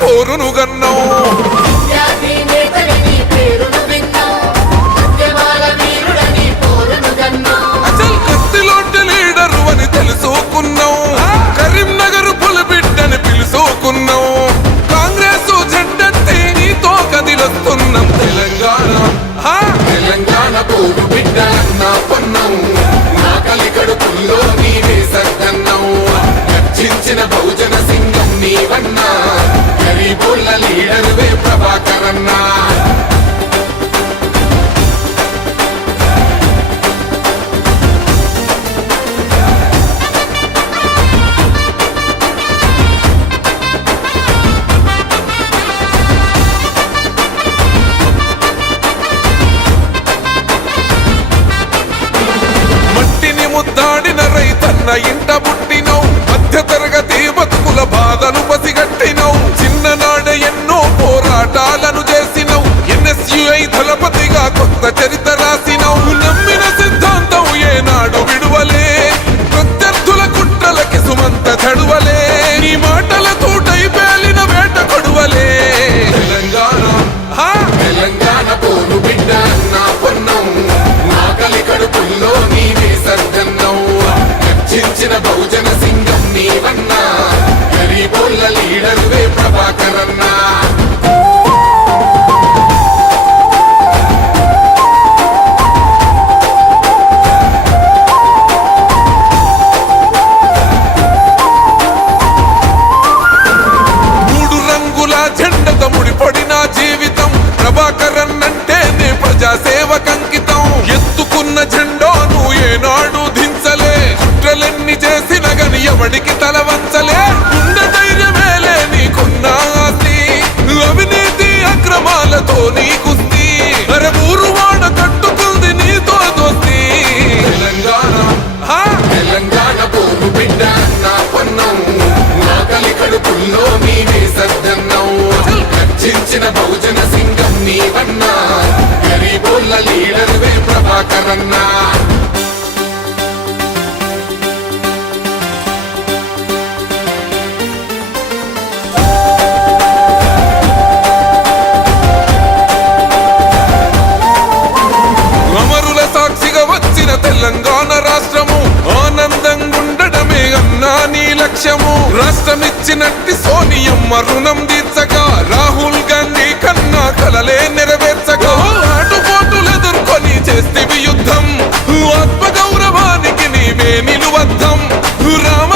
పోరును గన్నం. అసలు కత్తిలోంటి లీడరు అని తెలుసుకున్నాం. కరీంనగర్ పులిబిడ్డని కాంగ్రెస్ జెండెత్తి నీతో కదిలొస్తున్నాం. తెలంగాణ! తెలంగాణ పోరు బిడ్డ అన్న పొన్నం. నా కలికడుపుల్లో నీవే ఇంట పుట్టినవు. మధ్య తరగతి బతుకుల బాధను పసిగట్టినవు. చిన్ననాడ ఎన్నో పోరాటాలను చేసినవు. ఎన్ఎస్యుఐ దళపతిగా కొత్త చరిత్ర రాసినవు. నమ్మిన సిద్ధాంతం ఏనాడు విడువలే. ప్రత్యర్థుల కుట్రలకి సుమంత చడువలే చేసిన గని ఎవడికి తల వంచలే గుండె ధైర్యమేలే నీకున్న ఆస్తి. అవినీతి అక్రమాలతో నీ అరే ఊరు వాడ కట్టుకుంది నీతో దోస్తి. తెలంగాణ తెలంగాణ పోరు బిడ్డ అన్న పొన్నం. నా కలికడుపుల్లో నీవే సద్దన్నం. గర్జించిన బహుజన సింగం నీవన్నా గరీబోళ్ళ లీడరువే ప్రభాకరన్నా. రాష్ట్రమిచ్చినట్టి సోనియమ్మ రుణం తీర్చగా రాహుల్ గాంధీ కన్నా కలలే నెరవేర్చగా ఆటుపోటులు ఎదుర్కొని చేస్తే యుద్ధం ఆత్మగౌరవానికి నీవే నిలువద్దం రామ